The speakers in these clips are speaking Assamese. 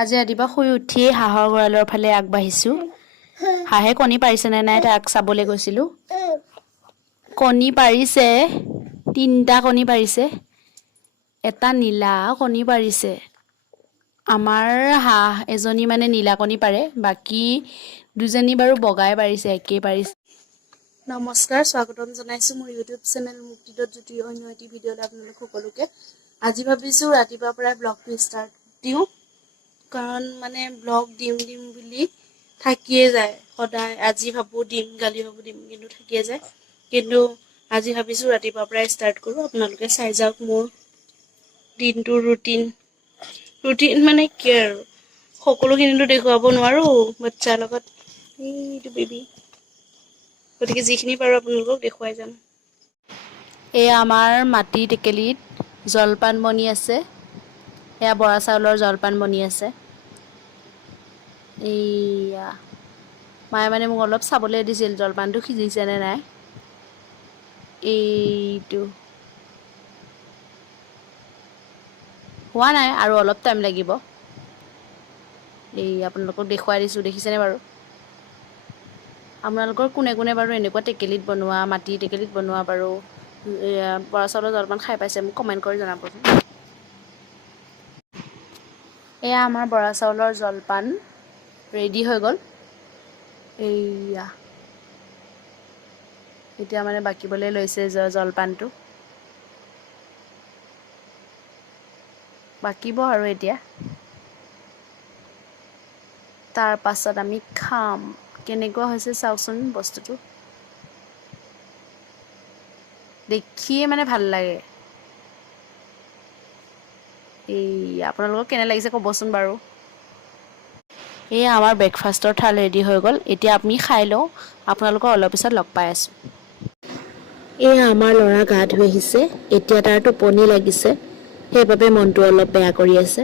আজি ৰাতিপুৱা শুই উঠিয়ে হাঁহৰ গঁৰালৰ ফালে আগবাঢ়িছোঁ। হাঁহে কণী পাৰিছে নে নাই তাক চাবলৈ গৈছিলোঁ। কণী পাৰিছে, 3টা কণী পাৰিছে। এটা নীলা কণী পাৰিছে। আমাৰ হাঁহ এজনী মানে নীলা কণী পাৰে, বাকী দুজনী বাৰু বগাই পাৰিছে, একেই পাৰিছে। নমস্কাৰ, স্বাগতম জনাইছোঁ মোৰ ইউটিউব চেনেল মুক্তিজ্যোতি অন্য এটি ভিডিঅ'লৈ আপোনালোক সকলোকে। আজি ভাবিছোঁ ৰাতিপুৱাৰ পৰাই ব্লগটো ষ্টাৰ্ট দিওঁ, কাৰণ মানে ব্লগ দিম বুলি থাকিয়ে যায় সদায়। আজি ভাবোঁ দিম, কালি ভাবোঁ দিম, কিন্তু থাকিয়ে যায়। কিন্তু আজি ভাবিছোঁ ৰাতিপুৱাৰ পৰাই ষ্টাৰ্ট কৰোঁ। আপোনালোকে চাই যাওক মোৰ দিনটোৰ ৰুটিন মানে কি আৰু সকলোখিনিতো দেখুৱাব নোৱাৰোঁ বাচ্ছাৰ লগত, এইটো বেবী। গতিকে যিখিনি পাৰোঁ আপোনালোকক দেখুৱাই যাম। এয়া আমাৰ মাটি টেকেলিত জলপান বনি আছে। এয়া বৰা চাউলৰ জলপান বনি আছে। এইয়া মায়ে মানে মোক অলপ চাবলৈ দিছিল জলপানটো সিজিছে নে নাই। এইটো হোৱা নাই আৰু অলপ টাইম লাগিব। এই আপোনালোকক দেখুৱাই দিছোঁ, দেখিছেনে বাৰু? আপোনালোকৰ কোনে কোনে বাৰু এনেকুৱা টেকেলিত বনোৱা, মাটিৰ টেকেলিত বনোৱা বাৰু বৰা চাউলৰ জলপান খাই পাইছে, মোক কমেণ্ট কৰি জনাবচোন। এয়া আমাৰ বৰা চাউলৰ জলপান ৰেডি হৈ গ'ল। এইয়া এতিয়া মানে বাকিবলৈ লৈছে জলপানটো। বাকিব আৰু এতিয়া। তাৰ পাছত আমি খাম। কেনেকুৱা হৈছে চাওকচোন বস্তুটো। দেখিয়ে মানে ভাল লাগে। এই আপোনালোকক কেনে লাগিছে ক'বচোন বাৰু। এয়া আমাৰ ব্ৰেকফাষ্টৰ থাল ৰেডি হৈ গ'ল। এতিয়া আমি খাই লওঁ, আপোনালোকক অলপ পিছত লগ পাই আছোঁ। এয়া আমাৰ ল'ৰা গা ধুই আহিছে। এতিয়া তাৰ টোপনি লাগিছে, সেইবাবে মনটো অলপ বেয়া কৰি আছে।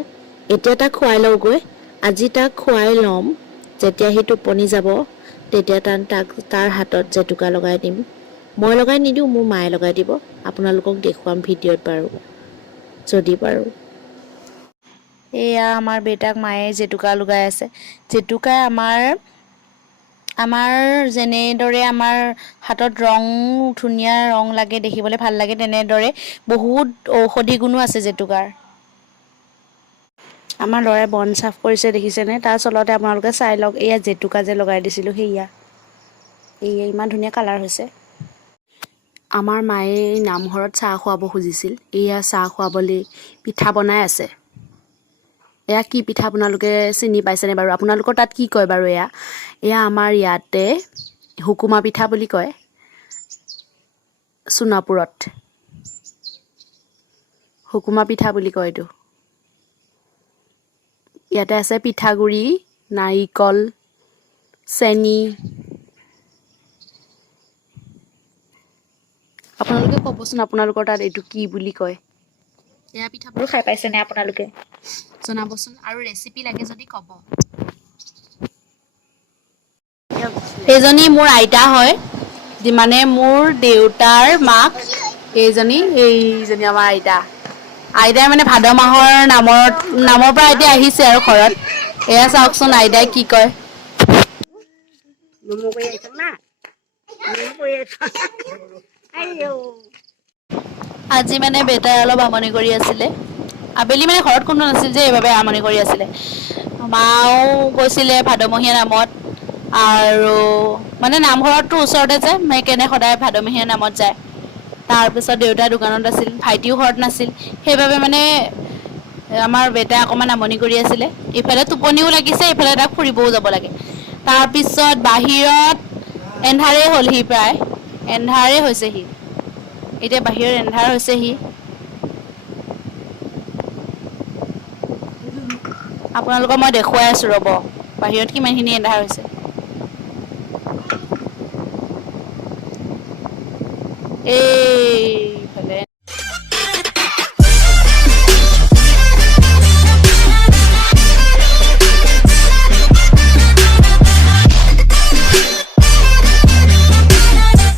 এতিয়া তাক খুৱাই লওঁগৈ। আজি তাক খুৱাই ল'ম, যেতিয়া সি টোপনি যাব তেতিয়া তাৰ হাতত জেতুকা লগাই দিম। মই লগাই নিদিওঁ, মোৰ মায়ে লগাই দিব। আপোনালোকক দেখুৱাম ভিডিঅ'ত বাৰু, যদি পাৰোঁ। এয়া আমাৰ বেটাক মায়ে জেতুকা লগাই আছে। জেতুকাই আমাৰ যেনেদৰে আমাৰ হাতত ধুনীয়া ৰং লাগে, দেখিবলৈ ভাল লাগে, তেনেদৰে বহুত ঔষধি গুণো আছে জেতুকাৰ। আমাৰ ল'ৰাই বন চাফ কৰিছে, দেখিছেনে? তাৰ চলতে আপোনালোকে চাই লওক, এয়া জেতুকা যে লগাই দিছিলোঁ সেয়া। এয়া ইমান ধুনীয়া কালাৰ হৈছে। আমাৰ মায়ে নামঘৰত চাহ খুৱাব খুজিছিল। এয়া চাহ খুৱাবলৈ পিঠা বনাই আছে। এয়া কি পিঠা আপোনালোকে চিনি পাইছেনে বাৰু? আপোনালোকৰ তাত কি কয় বাৰু এয়া? এয়া আমাৰ ইয়াতে হুকুমা পিঠা বুলি কয়, সোণাপুৰত। হুকুমা পিঠা বুলি কয় এইটো। ইয়াতে আছে পিঠাগুড়ি, নাৰিকল, চেনি। আপোনালোকে ক'বচোন আপোনালোকৰ তাত এইটো কি বুলি কয়? এয়া পিঠাবোৰ খাই পাইছেনে আপোনালোকে? জনাবচোন, আৰু ৰেচিপি লাগে যদি ক'ব। এইজনী মোৰ আইতা হয়, মানে মোৰ দেউতাৰ মাক। এইজনী আমাৰ আইতা। আইতাই মানে ভাদ মাহৰ নামৰ পৰা এতিয়া আহিছে আৰু ঘৰত। এয়া চাওকচোন আইতাই কি কয়। আজি মানে বেটাই অলপ আমনি কৰি আছিলে। আবেলি মানে ঘৰত কোনো নাছিল যে, এইবাবে আমনি কৰি আছিলে। মাও গৈছিলে ভাদমহীয়া নামত, আৰু মানে নামঘৰতো ওচৰতে যে, সেইকাৰণে সদায় ভাদমহীয়া নামত যায়। তাৰপিছত দেউতা দোকানত আছিল, ভাইটিও ঘৰত নাছিল, সেইবাবে মানে আমাৰ বেটাই অকণমান আমনি কৰি আছিলে। ইফালে টোপনিও লাগিছে, ইফালে তাক ফুৰিবও যাব লাগে। তাৰপিছত বাহিৰত এন্ধাৰেই হ'লহি, প্ৰায় এন্ধাৰেই হৈছেহি। এতিয়া বাহিৰত এন্ধাৰ হৈছেহি। আপোনালোকক মই দেখুৱাই আছোঁ ৰ'ব, বাহিৰত কিমানখিনি এন্ধাৰ হৈছে।